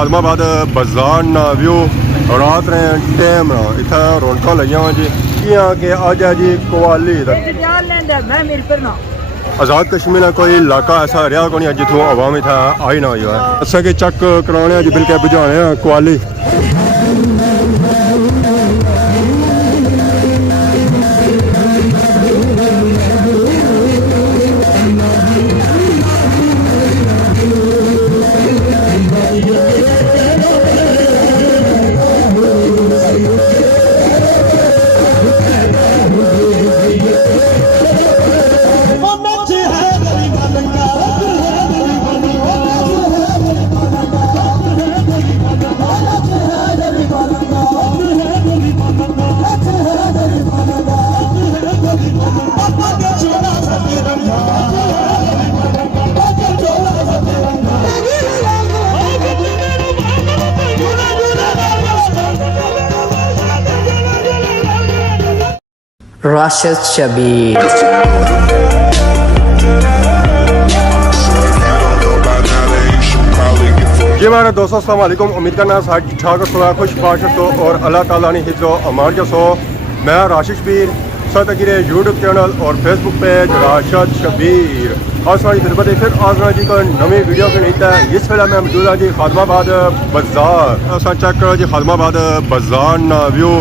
खादमाबाद बाजार ना व्यू रात ने टाइम ना इतना रौनक लगिया जी कि अज है जी कोवाली आज़ाद कश्मीर का कोई इलाका ऐसा रहा को नहीं जितों आवाम इतना आई ना हुई है असा कि चक कराने जी बिल्कुल बुझाने कोवाली Rashid Shabir जी मेरे दोस्तों अस्सलाम वालेकुम उम्मीद करना साथ ठाक हो खुश बाश हो और अल्लाह ताला ने हिफ्ज़ो अमान जो सो मैं राशिद शबीर साथ गिरे यूट्यूब चैनल और फेसबुक पेज राशिद शबीर और सारी खिदमत फिर आजना जी का नवी वीडियो के नहीं है इस वेला मैं मौजूद हाँ जी खादमाबाद बाजार असा चेक करो जी खादमाबाद बाजार ना व्यू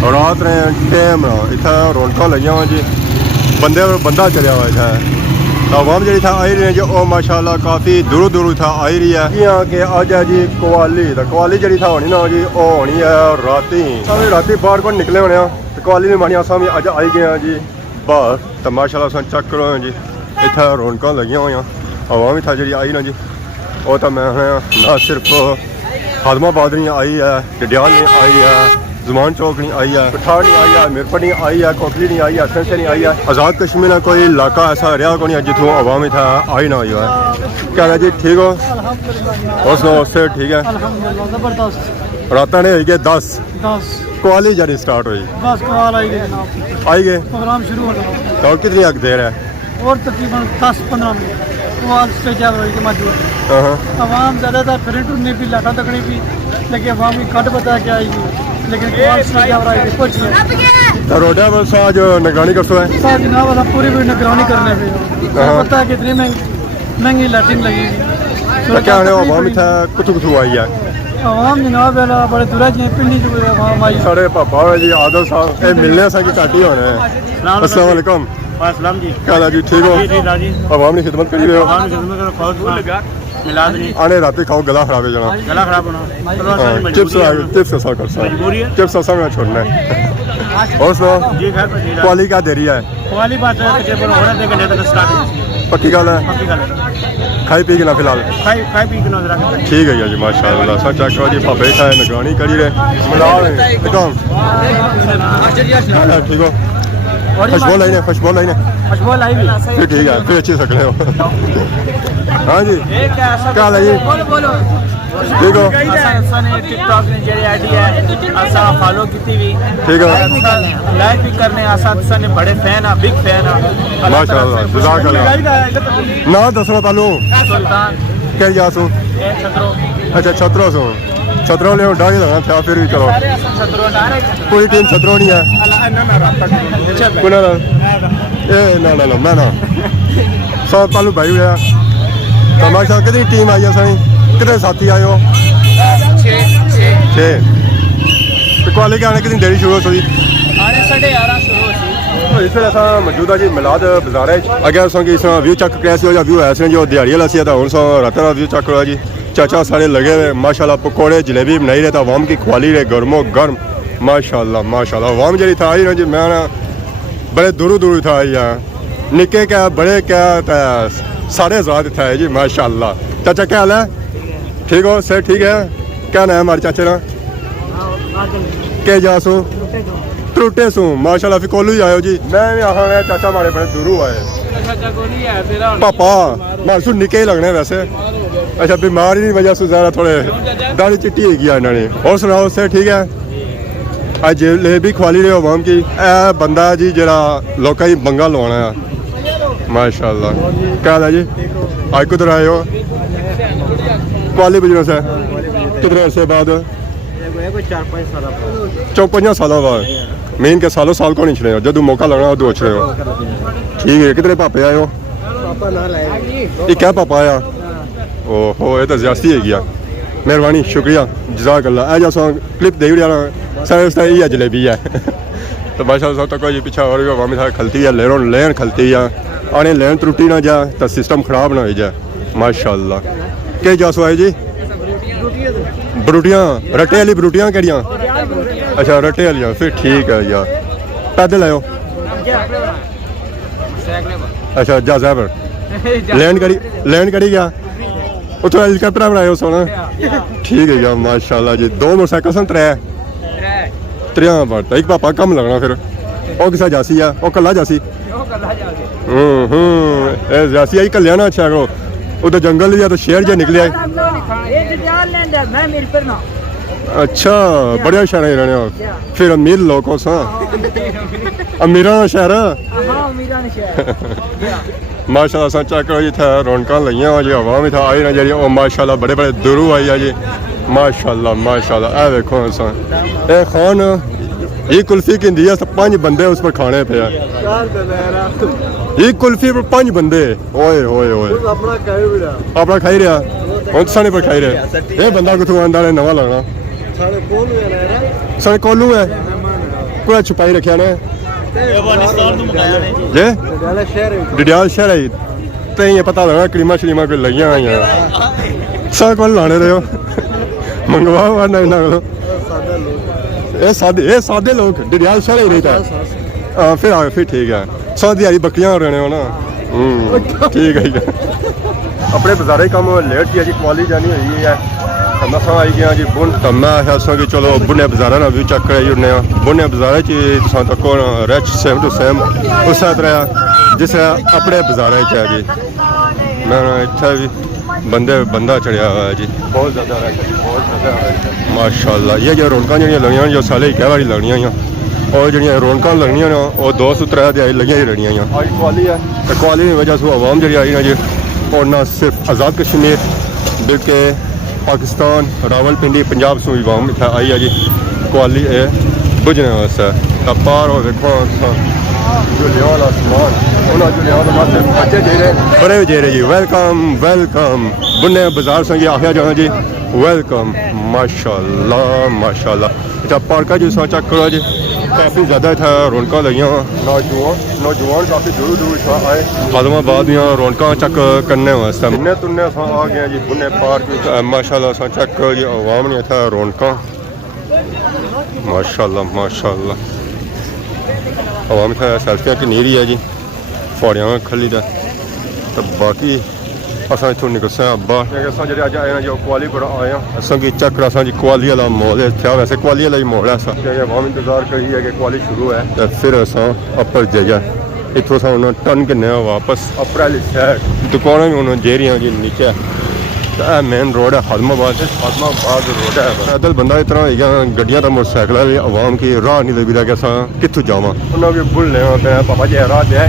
रात ने टाइम ना इतना रौनक लगिया जी बंदा चलिया हुआ इतना आवाम जी आई रही है जी वो माशाल्लाह काफ़ी दूरों दूरों इतना आई रही है कि अज है जी कोवाली तो कोवाली जी होनी ना जी वो होनी है राती राती बाहर को निकले होने तो कोवाली नहीं मानी अस भी अज आई गए हैं जी बाहर तो माशाल्लाह अस चेक करो जी इतना रौनक लगिया हुई आवाम इतना जी आई ना जी वो तो मैं ना सिर्फ खादमाबाद नहीं आई है डडियाल नहीं आई है जुमान चौक नहीं आई है पठान नहीं आई है मिरपट नहीं आई है कोकली नहीं आई है सेंसे नहीं आई है आज़ाद कश्मीर का कोई इलाका ऐसा रहा को नहीं जितों आवाम इतना आई ना हुई है क्या है जी ठीक हो और सुनो उससे ठीक है रात ने हो गए 10 कोवाली जारी स्टार्ट हुई आई गए प्रोग्राम शुरू हो गया और कितनी अग देर है और तकरीबन 10-15 मिनट कवाल स्टेज मौजूद आवाम ज़्यादातर प्रिंट उन्नी भी लाटा तकड़ी भी लेकिन आवाम की कट बता के आएगी लेकिन रोडा बस आज निगरानी कर सो है जनाब वाला पूरी भी निगरानी करने पे पता है कितनी महंगी लाइटिंग लगी क्या है आवाम इतना कुछ आई है आवाम जनाब वाला बड़े दूर जी पिंडी जो आवाम आई साढ़े पापा जी आदल साहब ये मिलने से घट ही होने हैं अस्सलाम वालेकुम जी क्या जी ठीक हो आवाम की खिदमत करी रहे हो आने रात खाओ गला खराब है जना चिप्स ऐसा कर चिप्स ऐसा मैं छोड़ना है और सुनो क्वाली क्या दे रही है पक्की गल है खाई पी के ना फिलहाल ठीक है जी माशाल्लाह सब चेक करो जी पापे था निगरानी करी रहे ठीक हो खुशबू लाई ने फिर ठीक है फिर अच्छी सकते हो हाँ जी क्या है जी ठीक हो टिकटॉक ने जेडी आईडी है असा फॉलो की भी ठीक है लाइक भी करने आसा ने बड़े फैन है बिग फैन है माशाल्लाह जज़ाकल्लाह ना दसना तालू सुल्तान क्या जासू अच्छा छतरो सो छतरो ले डाई लगा था फिर भी करो पूरी टीम छतरो नहीं है कुना ए ना ना ना ना सब तालू भाई हुआ तमाशा कितनी टीम आई है सही कितने साथी आए हो 6 तो क्वाली के आने कितनी देरी शुरू हुई इस वे अस मौजूद है जी मिलाद बाजार अगर अस इस व्यू चेक कैसे हो व्यू ऐसे जो दिहाड़ी वाला सी तो हूँ रात का व्यू चेक करो जी चाचा सारे लगे हुए माशाल्लाह पकौड़े जलेबी बनाई रहे तो आवाम की ख्वाली रहे गर्मो गर्म माशाल्लाह आवाम जी था आई ना जी मैं बड़े दूरों दूर था आई है निके क्या बड़े क्या सारे आज़ाद था जी माशाल्लाह चाचा क्या हाल है ठीक हो सर ठीक है क्या नाम है हमारे चाचे ना के जासू त्रुटे सू माशाल्लाह फिर कोलू ही आयो जी मैं भी आखा चाचा हमारे बड़े दूरों आए पापा मानसू निके ही लगने वैसे अच्छा बीमारी की वजह से ज़्यादा थोड़े दाढ़ी चिट्टी हो गया इन्होंने और सुनाओ सर ठीक है आज जलेबी खवाली रहे हो आवाम की ए बंदा जी जरा लोग ही बंगा लवाना है माशाल्लाह क्या हाल है जी आज कुछ आए हो क्वाली बिजनेस है कितने अरसे बाद कोई 4-5 साल 4-5 सालों बाद मेन के सालों साल को नहीं छड़े जदों मौका लगना उदों छड़े हो ठीक है कितने पापे आए हो पापा ना लाए ये क्या पापा आया ओहो ये तो ज्यादती है गया मेहरबानी शुक्रिया जज़ाक अल्लाह ए जैसा क्लिप दे सर ये जलेबी है तो बादशाह सब तक जी पीछे और हवा में खलती है लेरों लेन खलती है आने लेन त्रुटि ना जाए तो सिस्टम खराब ना हो जाए माशाल्लाह के जासो है जी बरूटियाँ रट्टे वाली बरूटियाँ केड़ियाँ अच्छा रट्टे वालियाँ फिर ठीक है यार पैदल आयो अच्छा जा साहब लैंड करी गया उतो हेलीकॉप्टर बनाए सोना ठीक है यार माशाल्लाह जी 2 मोटरसाइकिल सन 3 बढ़ता एक पापा कम लगना फिर वो किसा जासी है वो कला जासी जासी आई कल्याण अच्छा करो उधर जंगल या तो शेर जो निकले अच्छा बढ़िया शहर है रहने हो फिर अमीर लोगों सा अमीरा शहर माशाल्लाह सा चेक करो जी था रौनक लगियां जी हवा भी था आई ना जी और माशाल्लाह बड़े बड़े दूरों आई है जी माशाल्लाह माशाल्लाह ए देखो सा ए खान ये कुल्फी की है 5 बंदे उस पर खाने पे ये कुल्फी पर 5 बंदे ओए ओए ओए अपना खाई रहा हम साने पर खाई रहे ये बंदा कितों आंदा है नवा लगना सारे कोलू है कोई छुपाई रखा ने जे डिडियाल शहर है तो ये पता लगा क्रीमा श्रीमा कोई लगियां आई सब को लाने रहे हो मंगवाओ वरना इन्हों ये सादे लोग डिडियाल शहर ही रहता है फिर ठीक है सादी वाली बकरियां रहने हो ना ठीक है अपने बाजारे कम लेट की जी क्वालिटी जानी हुई है मसा आई गया जी बुन तो मैं आखिया कि चलो बुने बाजारा भी चेक कराई उड़ने बुने बाजारे च तक रच सेम टू सेम उस तरह जिस अपने बाजारे च है जी मैं इतना भी बंदा चढ़िया हुआ है जी बहुत ज़्यादा बहुत ज़्यादा माशाल्लाह ये जो रौनक जो लगियां जो साले कई बार लगनियां और जो रौनक लगनियां वो 2-3 दिहाड़ी लगियां ही रहनियां आई क्वाली है तो क्वाली की वजह से आवाम जी आई ना जी और ना सिर्फ आज़ाद कश्मीर बल्कि पाकिस्तान रावलपिंडी पंजाब से आवाम इतना आई है जी क्वाली बुझने वास्ते पार हो देखो बड़े जेरे जी वेलकम वेलकम बुने बाजार संगे आखिया जाना जी वेलकम माशाल्लाह माशाल्लाह इतना पार्का जी चेक करो जी काफ़ी ज़्यादा इतना रौनक लगियां नौजवान काफ़ी दूर दूर आए आदमाबाद रौनक चेक करने वास्ते बुने तुन्ने आ गए जी बुने पार्क माशाल्लाह चेक करो जी आवाम ने इतना रौनक माशाल्लाह माशाल्लाह आवाम इतना सेल्फियां की नीरी है जी फौड़ियां खली दा तो बाकी असां इत्थों निकलसे अब्बा असां जेह्ड़े अज्ज आए जो क्वाली पर आए हैं असां की चेक करा जी क्वाली वाला माहौल है वैसे क्वाली वाला ही माहौल है असां आवाम इंतजार करी है कि क्वाली शुरू है तो फिर असां अपर जाइए इत्थों असां हुन टर्न करने वापस अपर वाली साइड दुकानां भी हुन जेरियां जी नीचे मेन रोड है हादमाबाद रोड है पैदल बंदा इतना हो गया गड्डियां तो मोटरसाइकिल आवाम की राह नहीं लगी कि असां कित्थों जावां उन्होंने भी भुलने पे पापा जी राह दे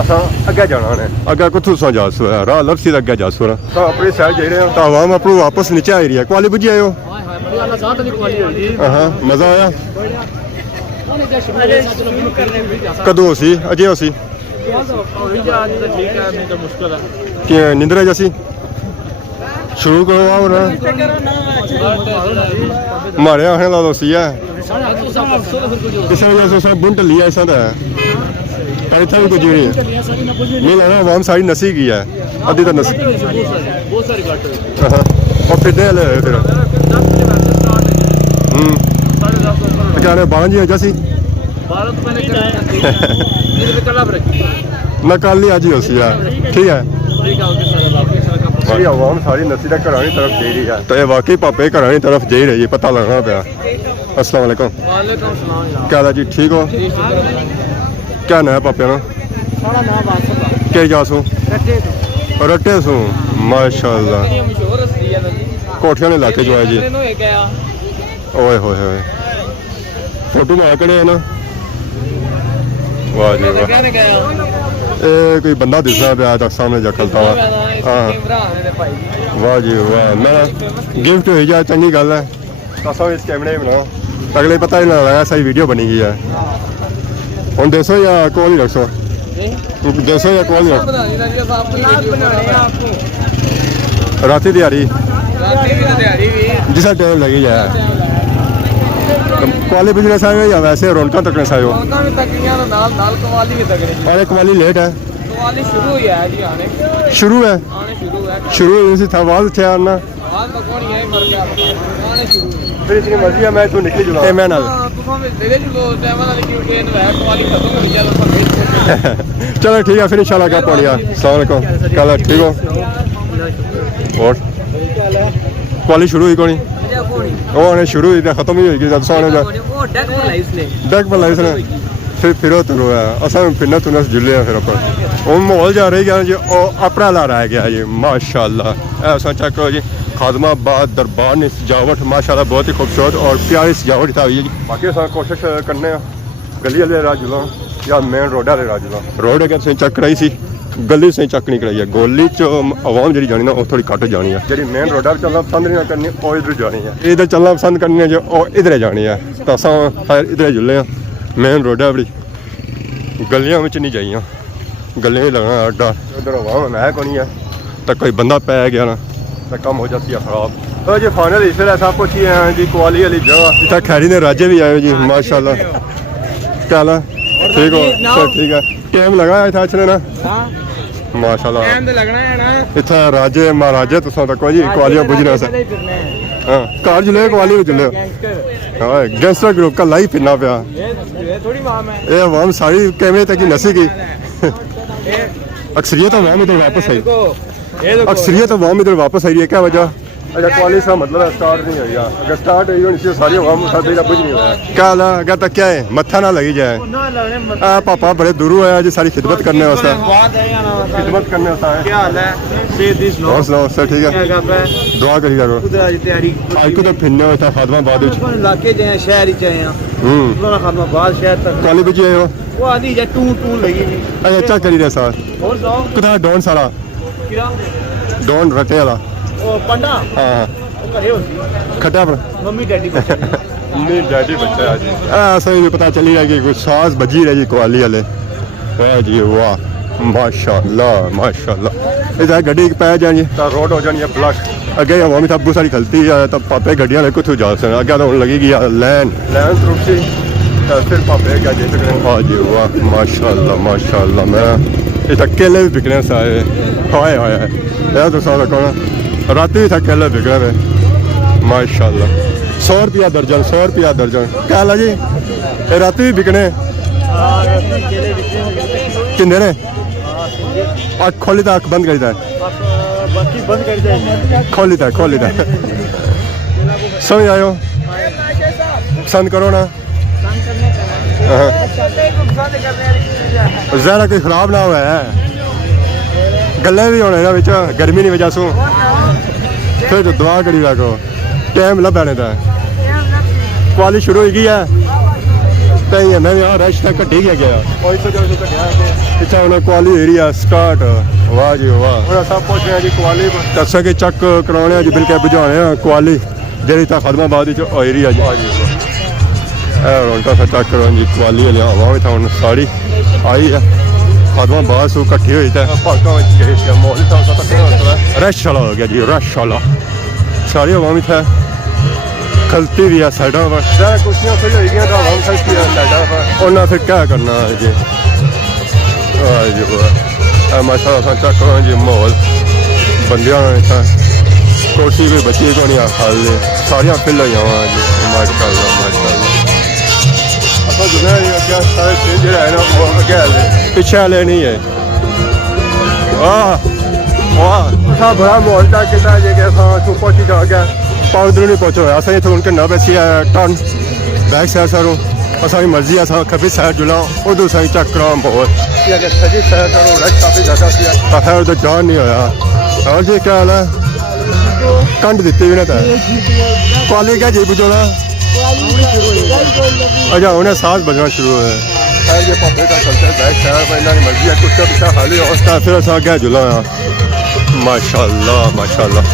असां अग्गे जाना ने अग्गे कुत्थों असां जा सो राह लपसी अग्गे जा सो तो अपनी साइड जाई रहे तो आवाम अपनों वापस नीचे आई रही है क्वाली बुझी आयो हाँ मज़ा आया कदों सी अजे हो सी कि निंद्रा जैसी शुरू करो आओ ना मारे आखने ला दो सी है किसी वजह से सब बुन टली है ऐसा तो है इतना भी कुछ नहीं है नहीं लेना आवाम सारी नसी की है अद्धी तो नसी और फिर दे ले फिर क्या रहे 12 जी जैसी ना कल ही आज ही हो सी है ठीक है आवाम सारी नसी का घर तरफ जा रही है तो ये वाकई पापे घर तरफ जा रही है पता लगना पाया अस्सलाम वालेकुम क्या जी ठीक हो क्या ना है पापे ना क्या जासू रट्टे सू माशाल्लाह कोठियां ने इलाके जो है जी ओए होए फोटो में आकड़े है ना वाह जी वाह ਇਹ ਕੋਈ ਬੰਦਾ ਦਿਸਦਾ ਪਿਆ ਤਾਂ ਸਾਹਮਣੇ ਜਕਲਤਾ ਵਾ ਹਾਂ ਵਾਹ ਜੀ ਵਾਹ ਮੈਂ ਗਿਫਟ ਹੋਈ ਜਾ ਚੰਗੀ ਗੱਲ ਹੈ ਤਾਂ ਇਸ ਕੈਮਰੇ ਬਣਾਓ ਅਗਲੇ ਪਤਾ ਹੀ ਨਾ ਲੱਗਾ ਸਹੀ ਵੀਡੀਓ ਬਣੀ ਗਈ ਹੈ ਹੁਣ ਦੱਸੋ ਜਾਂ ਕੋਲ ਹੀ ਰੱਖੋ ਦੱਸੋ ਜਾਂ ਕੋਲ ਹੀ ਰੱਖੋ ਰਾਤੀ ਦਿਹਾੜੀ ਜਿਸਾ ਟਾਈਮ ਲੱਗੀ ਜਾਏ ਕੁਆਲੀ ਬਿਜ਼ਨਸ ਆਏ ਜਾਂ ਵੈਸੇ ਰੌਣਕਾਂ ਤੱਕਣੇ ਸਾਇਓ और कवाली लेट है शुरू हुई है जी आने शुरू है आने शुरू है शुरू हुई सी था आवाज थे आना आज तक कौन है मर गया आने शुरू फिर इसकी मर्जी है मैं तो निकली जुला मैं ना तुम दे दे जो टाइम वाला की ट्रेन है कवाली खत्म हो गया तो भेज चलो ठीक है फिर इंशाल्लाह क्या पड़िया अस्सलाम वालेकुम कल ठीक हो और कवाली शुरू हुई कोनी वो ने शुरू हुई खत्म ही होगी जब सोने जा वो डेक पर लाइव ने डेक पर लाइव ने फिर फिरो तुरो है असा फिरना तुना जुले फिर अपन वो माहौल जा रही गया जी अपना ला रहा गया जी माशाल्लाह ऐसा चेक करो जी खादमाबाद दरबार ने सजावट माशाल्लाह बहुत ही खूबसूरत और प्यारी सजावट था जी बाकी असा कोशिश करने गली वाले राजुला या मेन रोड वाले राजुला रोड अगर से चक रही सी गली से चक नहीं कराई है गोली च आवाम जी जानी ना वो थोड़ी घट जानी है जी मेन रोड पर चलना पसंद नहीं करनी वो इधर जानी है इधर चलना पसंद करनी है जो इधर जानी है तो असा खैर इधर जुले मेन रोड है बड़ी गलियां में नहीं जाइया गलियां ही लगना अड्डा उधर आवाम है को नहीं है तो कोई बंदा पै गया ना तो कम हो जाती है खराब तो जी फाइनल इस वेले सब कुछ ही है जी कवाली वाली जगह इतना खैरी ने राजे भी आए जी माशाल्लाह क्या हाल है ठीक हो चल ठीक है टाइम लगा इतना अच्छे ना माशाल्लाह टाइम तो लगना है ना इतना राजे महाराजे तुसा तक जी कवालियां बुझना सा हाँ कार जुले कवाली में जुले हाँ गैंगस्टर ग्रुप का लाइव फिरना पाया थोड़ी माम है ये आवाम सारी कैमरे तक ही नसी गई अक्सरियत आवाम इधर वापस आई अक्सरियत आवाम इधर वापस आई है क्या वजह अच्छा कॉलेज का मतलब स्टार्ट नहीं हुई अगर स्टार्ट हुई होनी सारी आवाम साथ कुछ नहीं हुआ क्या हाल है अगर तक क्या है मत्था ना लगी जाए पापा बड़े दूर आया जी सारी खिदमत करने वास्ते खिदमत करने वास्ते क्या हाल है और सुनाओ सर ठीक है दुआ करी करो तैयारी आज को तो फिरने होता खादमाबाद इलाके च शहर च आए खादमाबाद शहर तक कॉलेज बजे आए हो वो आधी जा टू टू लगी अच्छा अच्छा करी रहे सर और सुनाओ कितना डॉन सारा डॉन रटे वाला ओ पंडा हाँ घरे होती खट्टा पर मम्मी डैडी नहीं डैडी बच्चा आज ऐसा ही पता चली है कि कोई सास बजी रही कवाली वाले वाह जी वाह माशाल्लाह माशाल्लाह इधर गड्डी पै जानी तो रोड हो जानी है ब्लॉक अगे अवामी था बहुत सारी खलती है तब पापे गड्डियां कुछ जा सकते अगे तो लगेगी लैन त्रुटसी फिर पापे क्या जी सकते वाह जी वाह माशाल्लाह मैं इतना केले भी बिकने से आए हाय हाय यार तो सारा कौन रात भी था केले बिकने में माशाल्लाह 100 रुपया दर्जन 100 रुपया दर्जन क्या हाल है जी रात भी बिकने किन्ने ने अख खोली था अख बंद करी था बाकी बंद कर दे खोली था समझ आयो पसंद करो ना ज़रा कोई खराब ना हुआ है गले भी होने ना बिच गर्मी नहीं वजह सू फिर तो दुआ करी रखो टाइम लब आने का कवाली शुरू हो गई है तो ये मैं यहाँ रश तक घटी गया इतना उन्हें कवाली एरिया स्टार्ट वाह जी वाह सब पहुँच रहे हैं जी कवाली दसा के चक कराने जी बिल्कुल बुझाने कवाली जी खादमाबाद एरिया जी रौनका सा चक करो जी कवाली वाली हवा भी था सारी आई है खादमाबाद सू कट्ठी हुई था रश वाला हो गया जी रश वाला सारी हवा भी था खलती भी है साइडों पर ज़्यादा कुर्सियाँ खड़ी हो गई तो हवा खलती है साइडों पर उन्हें फिर क्या करना है जी माशाल्लाह चक करो जी माहौल बंदियां इतना कुर्सी भी बची को नहीं खाली सारिया फिल हुई जी माशाल्लाह पिछे वाले नहीं है वाह बड़ा माहौल था कितना तू पहुंची जा गया पाउदर नहीं पहुंचो असा इतना उनके न बैसी टन बैक साइड सारों असाई मर्जी असा खबी साइड जुला उधर सही चक्कर बहुत सजी साइड करो रश काफी ज्यादा खैर उधर जान नहीं होया और जी क्या हाल है कंड दिती भी ना था कवाली क्या जी बुझोला अच्छा उन्हें सांस बजना शुरू है खैर ये पापे का चलते बैग शहर में इन्होंने मर्जी है कुछ पिछा खाली होता फिर अस अगे जुला माशाअल्लाह माशाअल्लाह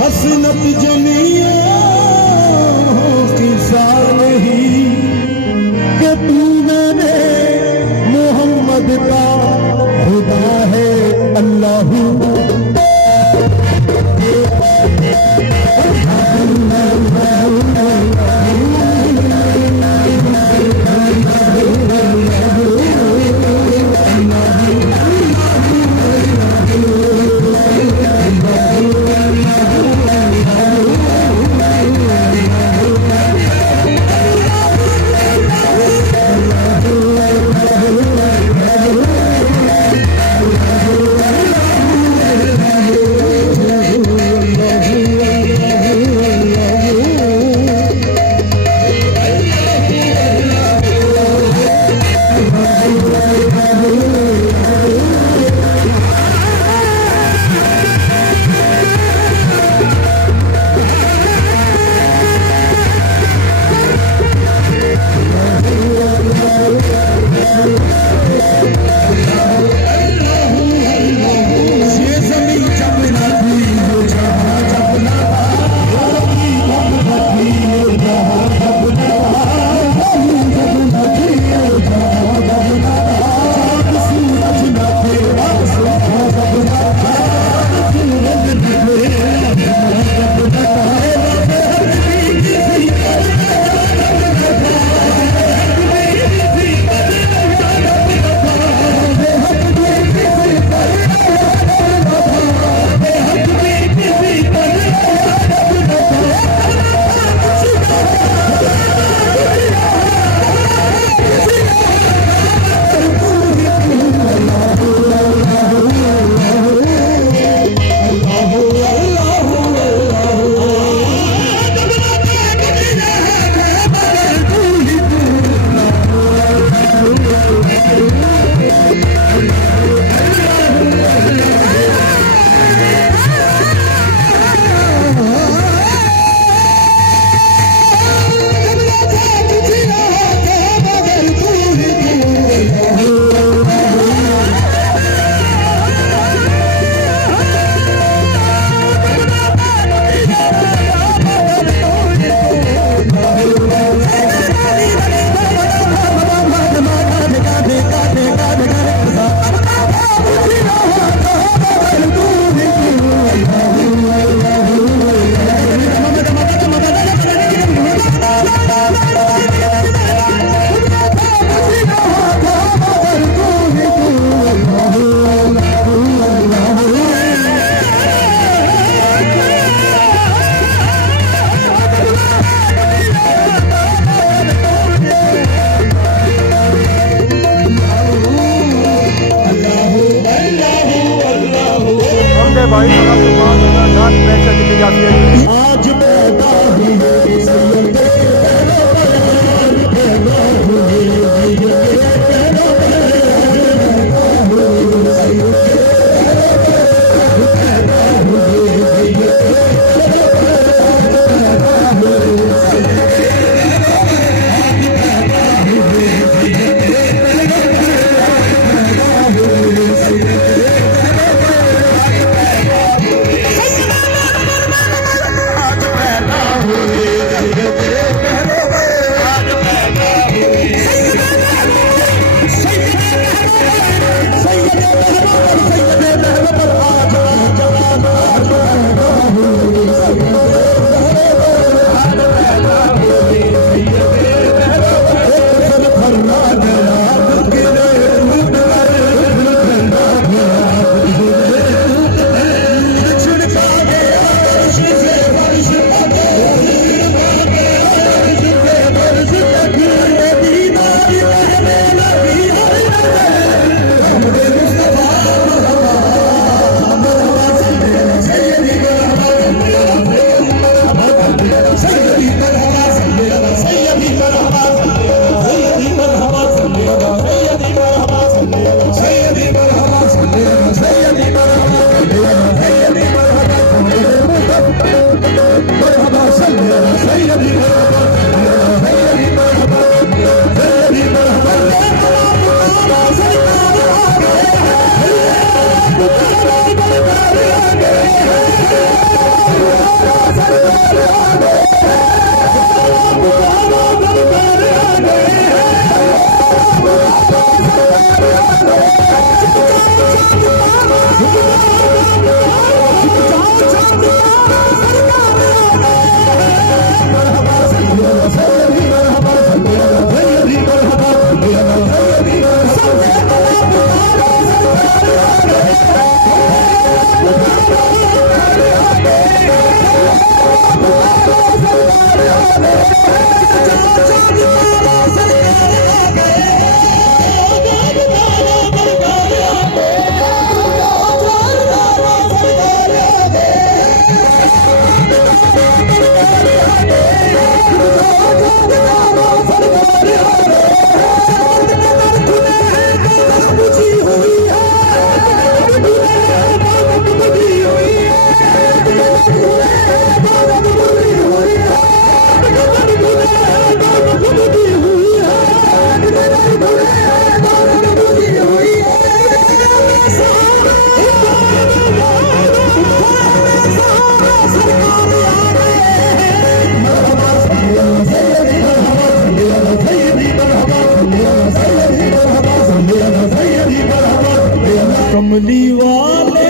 हसनत जमिया की साल ही कि तू मेरे मोहम्मद का खुदा है अल्लाह भाई पेश की जाती है जी। आज पैदा हुए सैयद पैदा हुए पैदा कमली वाले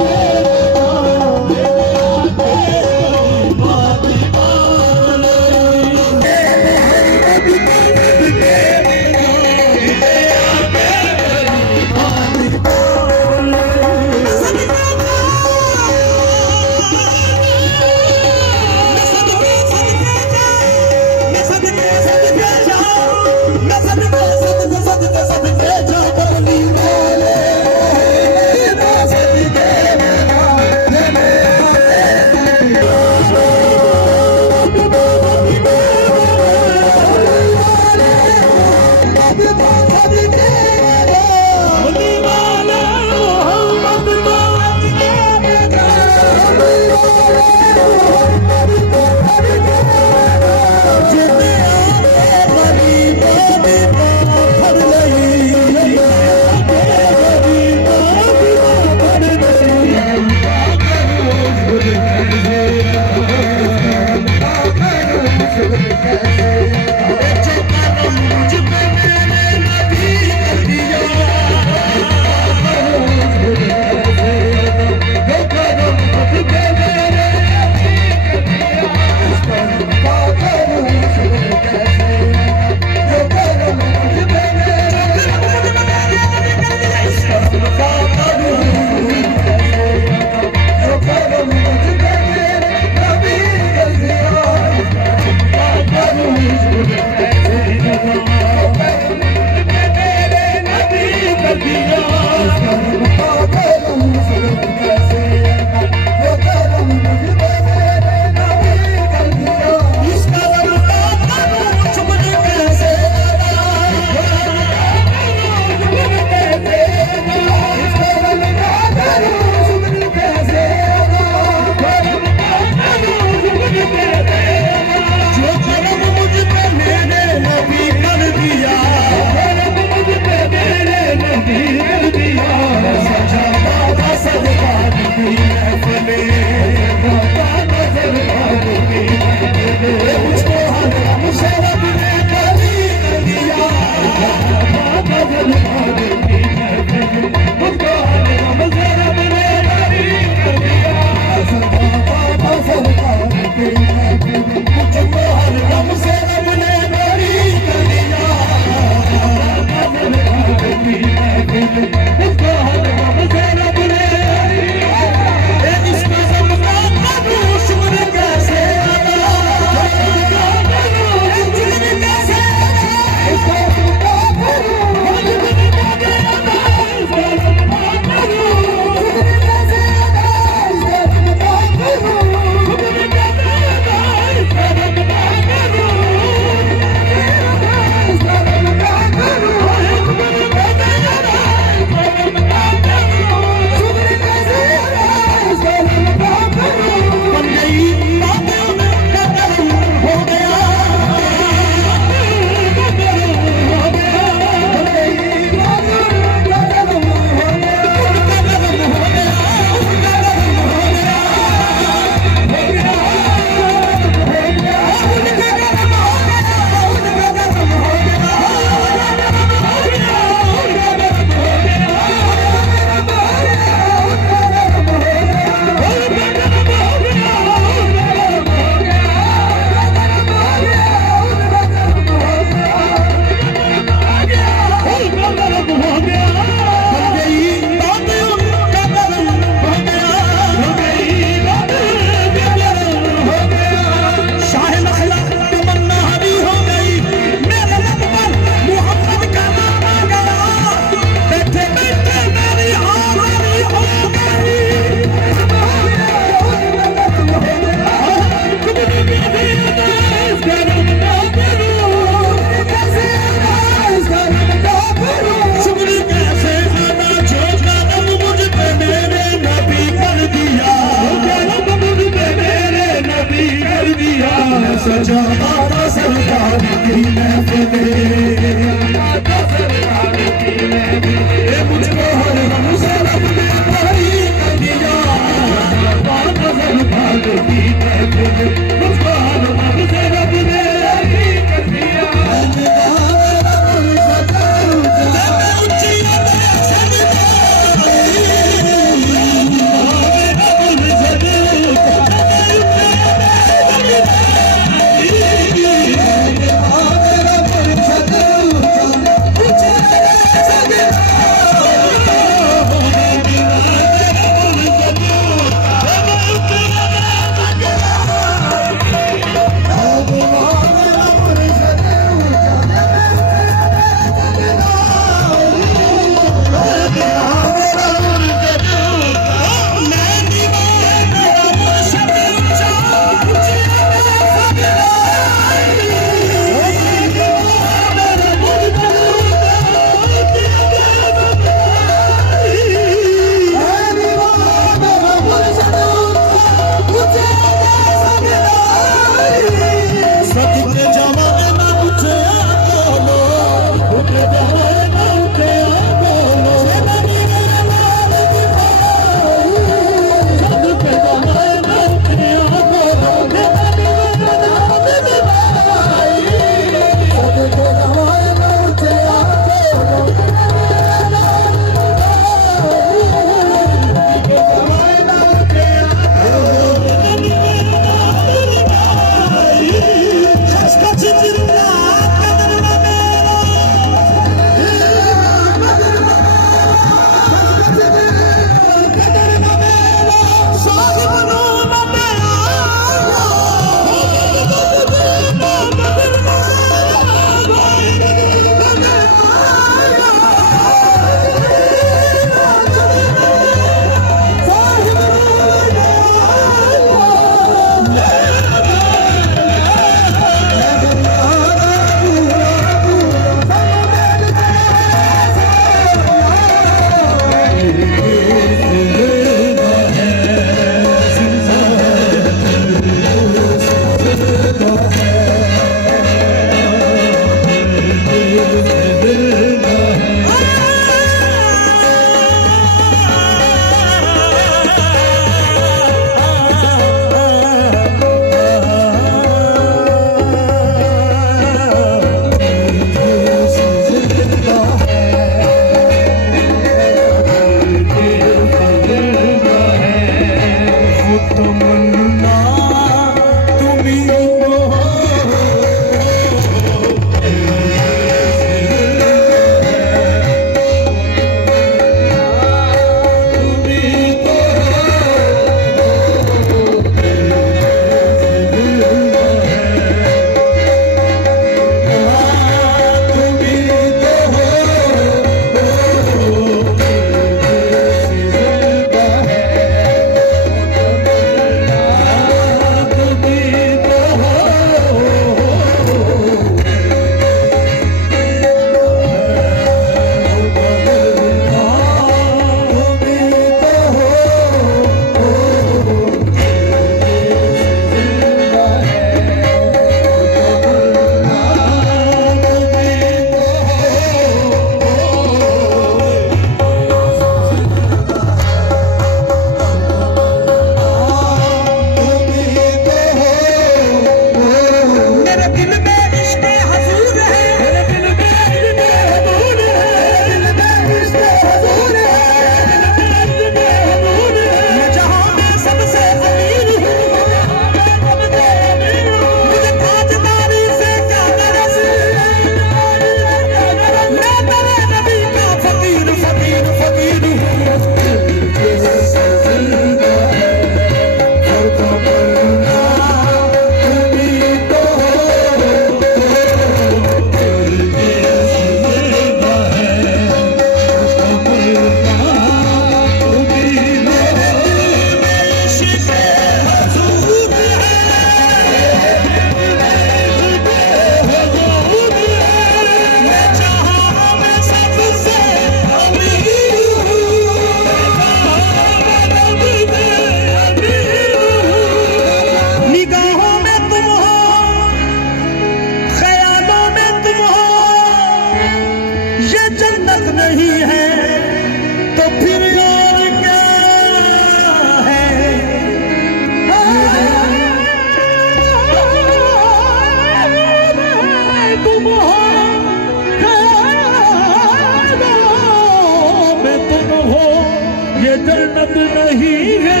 जन्नत नहीं है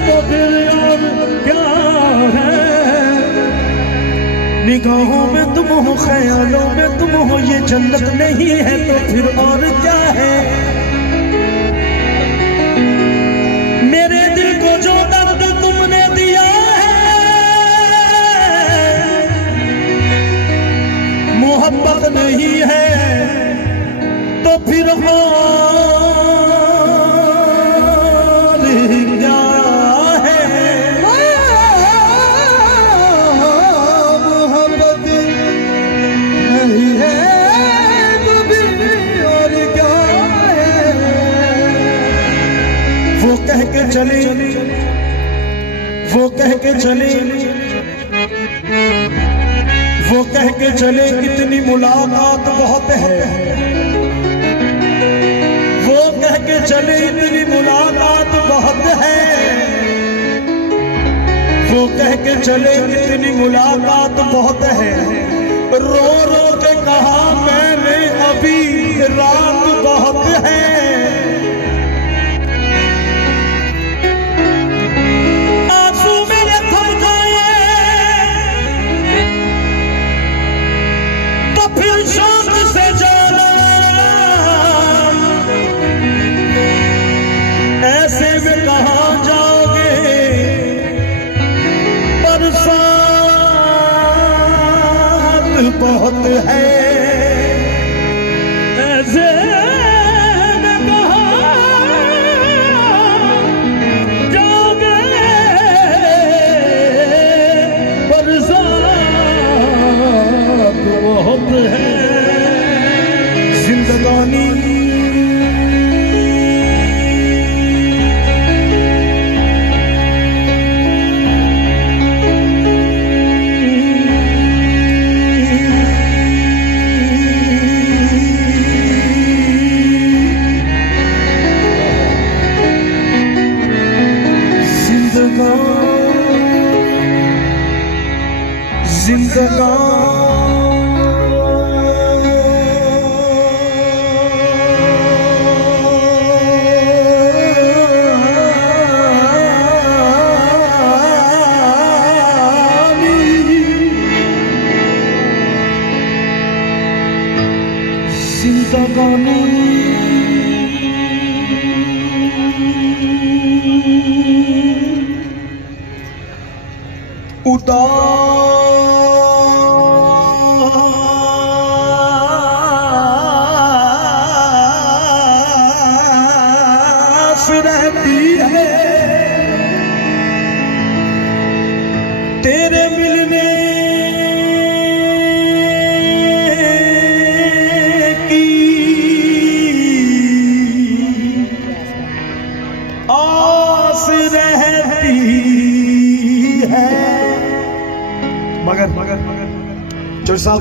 तो फिर और क्या है। निगाहों में तुम हो, ख्यालों में तुम हो, ये जन्नत नहीं है तो फिर और क्या है। मेरे दिल को जो दर्द तुमने दिया है, मोहब्बत नहीं है तो फिर और क्या है। मोहब्बत नहीं है तो फिर और क्या है। वो कह के चले, वो कह के चले, वो कह के चले कितनी मुलाकात बहुत है। वो कह के चले इतनी मुलाकात बहुत है। वो कह के चले इतनी मुलाकात बहुत है। रो रो के कहा मैंने अभी रात बहुत है। आंसू मेरे थम जाए तो फिर शौक से जाना। ऐसे में कहाँ जाओगे, बरसात बहुत है। ऐसे में कहाँ जाओगे, बरसात बहुत है। जिंदगानी उदास रहती है तेरे मिलने की आस रहती है। मगर चल साहब,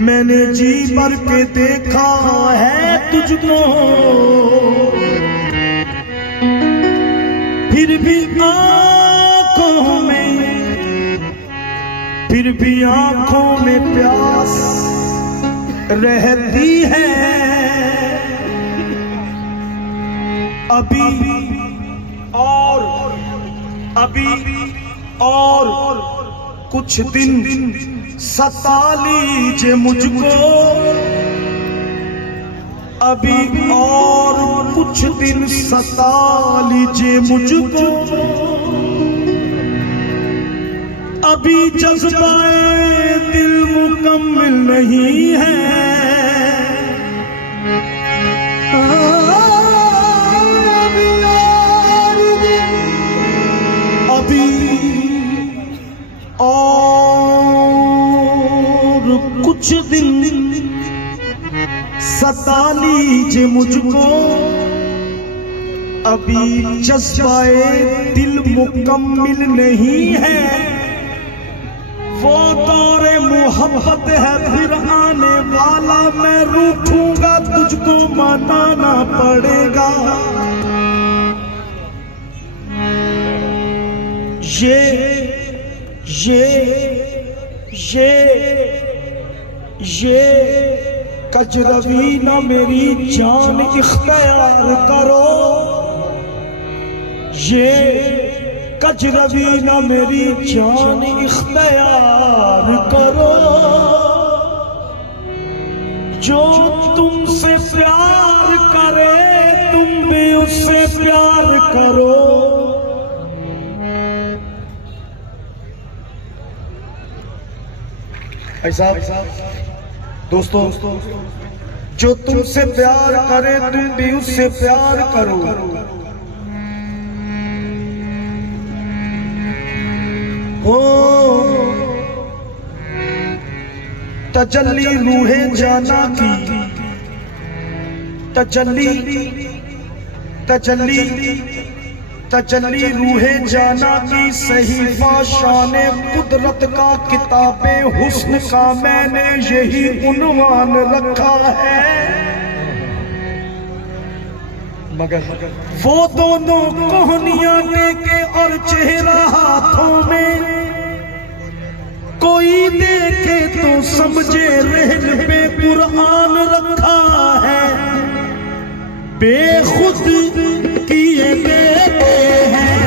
मैंने जी भर के देखा है तुझको, फिर भी आंखों में प्यास रहती है। अभी और कुछ दिन सता लीजिए मुझको। अभी और कुछ दिन सता लीजिए मुझको। अभी जज्बाए दिल मुकम्मिल नहीं है। अभी और कुछ दिन सता लीजिए मुझको। अभी जज्बाए दिल मुकम्मिल नहीं है। वो दौरे मोहब्बत है फिर आने वाला। मैं रूठूंगा तुझको मनाना पड़ेगा। ये कजरवी ना मेरी जान इख्तियार करो। ये कजरवी ना मेरी जान इख्तियार करो, जो तुमसे प्यार करे तुम भी उससे प्यार करो। ऐसा दोस्तों, जो तुमसे प्यार करे तुम भी उससे प्यार करो। हो तजल्ली रूहे जाना की, तजल्ली रूहे जाना की सहीफा शाने कुदरत का किताबे हुस्न का मैंने यही उन्वान रखा है। मगर वो दोनों कोहनियां टेके और चेहरा हाथों में, कोई देखे तो समझे रहन पे कुरान रखा है। बेखुद किए देते हैं,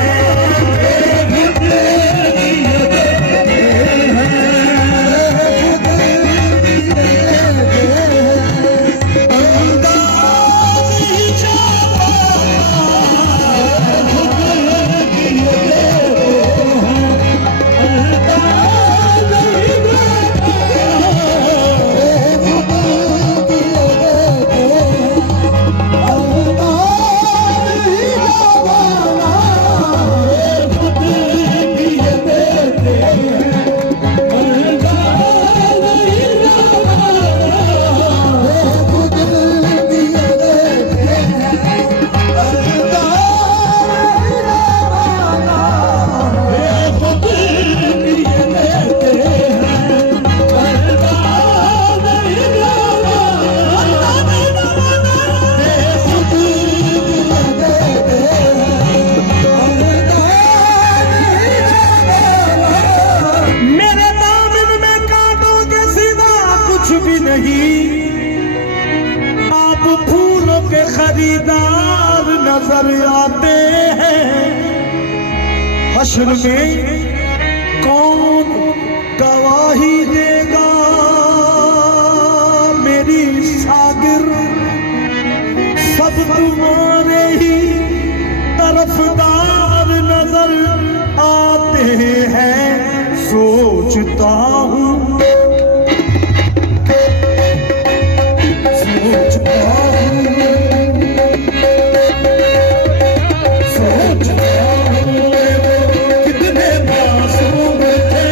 खरीदार नजर आते हैं। हश्र में कौन गवाही देगा, मेरी सागिर सब तुम्हारे ही तरफदार नजर आते हैं। सोचता हूँ कितने मासूम थे,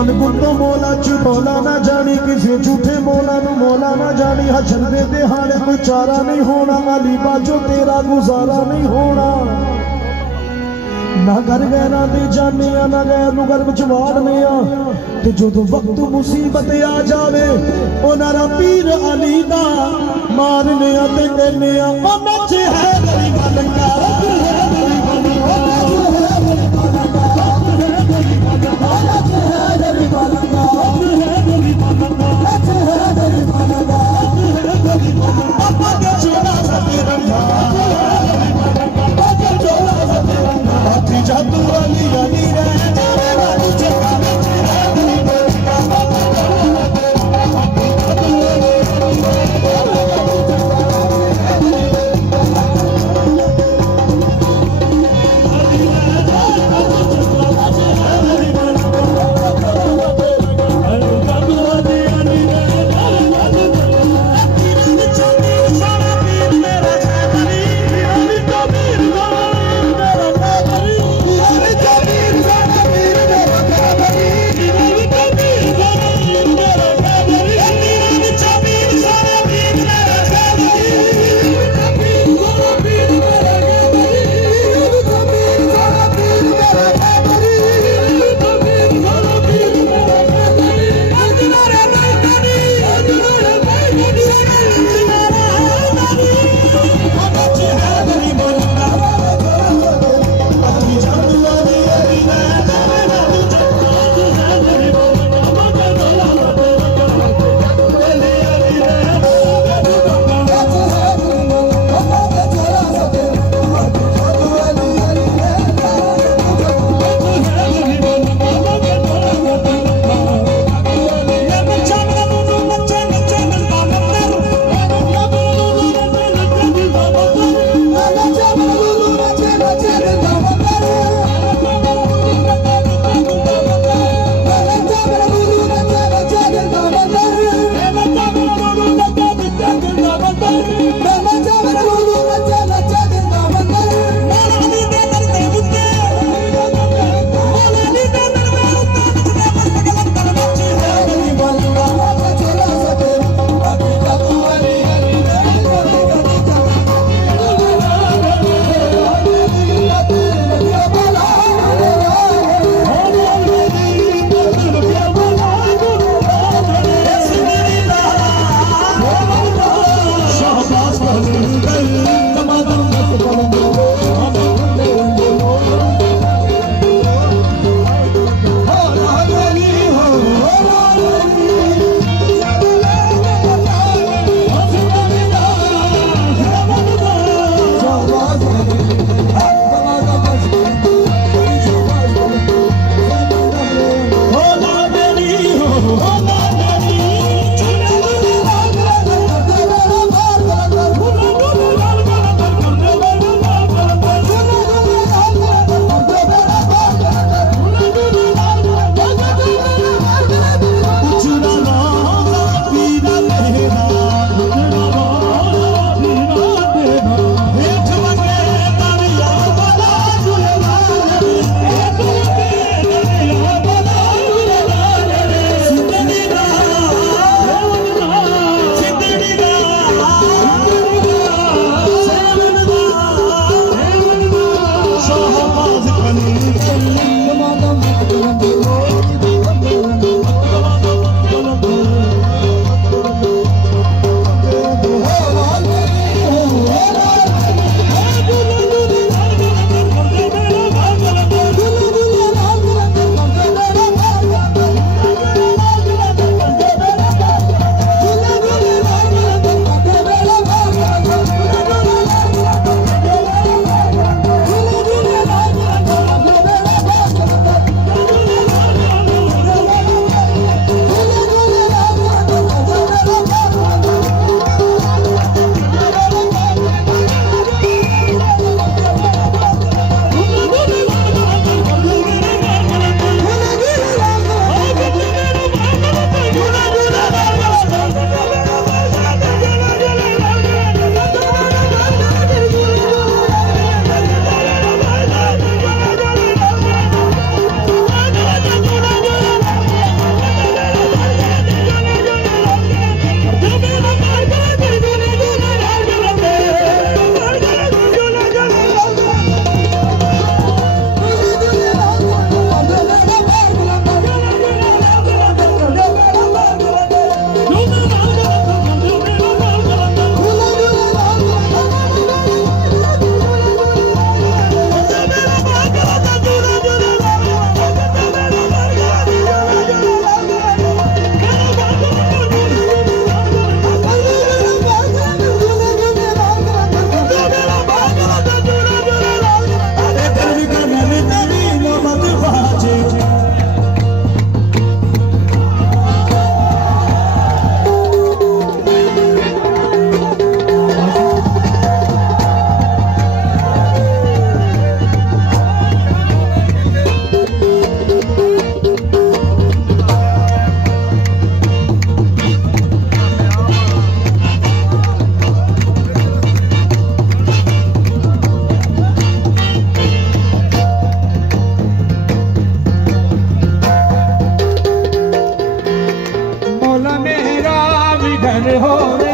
मन गुंदो मौला झूठोला ना जानी किसी झूठे मौला नु मौला ना जानी हजर दे दिहाड़े कोई चारा नहीं होना अली बाजो तेरा गुजारा नहीं होना ना घर गैरा दे जाने ना गैर नु घर विच वाड़ने ते जदों वक्त मुसीबत आ जावे ओ नारा पीर अली दा मारने ते कहने ओ नच है गरीब लंका जादू अली अली ਹੋਵੇ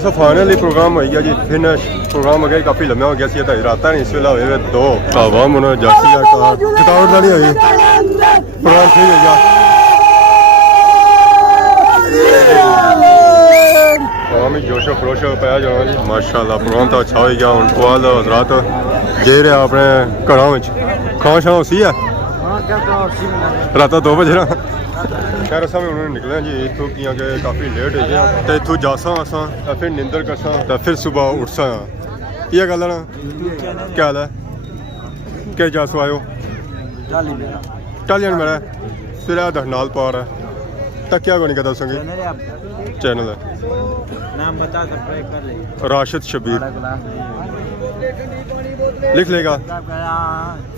सो फाइनली प्रोग्राम हो गया जी फिनिश प्रोग्राम हो गया काफ़ी लम्बा हो गया सी तो रात नहीं इस वेला हुए दो आवाम उन्होंने जासी थकावट नहीं हुई प्रोग्राम ठीक हो गया आवामी जोशो खरोशो पाया जाना जी माशाल्लाह प्रोग्राम तो अच्छा हो गया हूँ कवाल हजरात गए रहे अपने घरों में खां शां उसी है रात 2 बजे ना खैर असा भी उन्होंने निकले जी इतों कि काफ़ी लेट हो गया तो इतों जासा असा फिर नींदर करसा तो फिर सुबह उठसा ये गल है ना क्या हाल है क्या जासो आयो टालियन मेरा फिर नाल पार है तो क्या को नहीं कहता संगे चैनल है नाम बता सब्सक्राइब कर ले राशिद शबीर लिख लेगा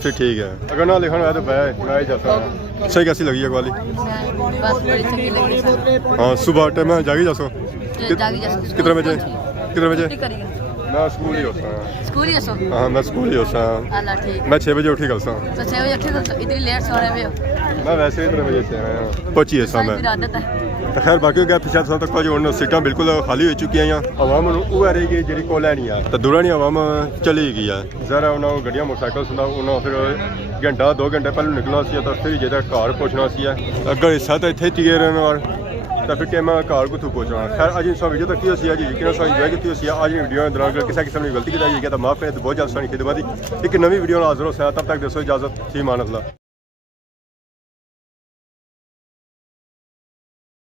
फिर ठीक है अगर ना लिखना है तो मैं ही जाता हूँ सही कैसी लगी है वाली बस बड़ी अच्छी लगी सर। हाँ सुबह टाइम में जागी जासो जागी जा सकते कितने बजे कितने बजे करिए मैं स्कूल ही होता हूँ स्कूल ही सो हाँ मैं स्कूल ही होता हूँ अल्लाह ठीक मैं 6 बजे उठी करता हूँ तो 6 बजे उठे तो इतनी लेट सो रहे हो मैं वैसे ही 3 बजे से आया पहुंची है सारी मैं मेरी आदत है तो खैर बाकी क्या पिछले साल तक जो सीटा बिल्कुल खाली हो चुकी हैं आवाम वो रही गई जी को लैनी है तो दूर नहीं आवाम चली गई है जरा उन्होंने गड्डियां मोटरसाइकिल सुना उन्होंने फिर घंटा 2 घंटे पहले निकलना सी तो फिर जो घर पहुँचना सी अगर हिस्सा तो इतने टिके रहे और तो फिर टाइम घर को पहुँचना खैर अज इंसान वीडियो तक की जी यकीन इंजॉय की आज वीडियो दौरान किसी किस्म की गलती की जाएगी तो माफ़ करें तो बहुत जल्द सानी खिदमत एक नवी वीडियो हाजिर हो तब तक दसो इजाजत थी मानत ला।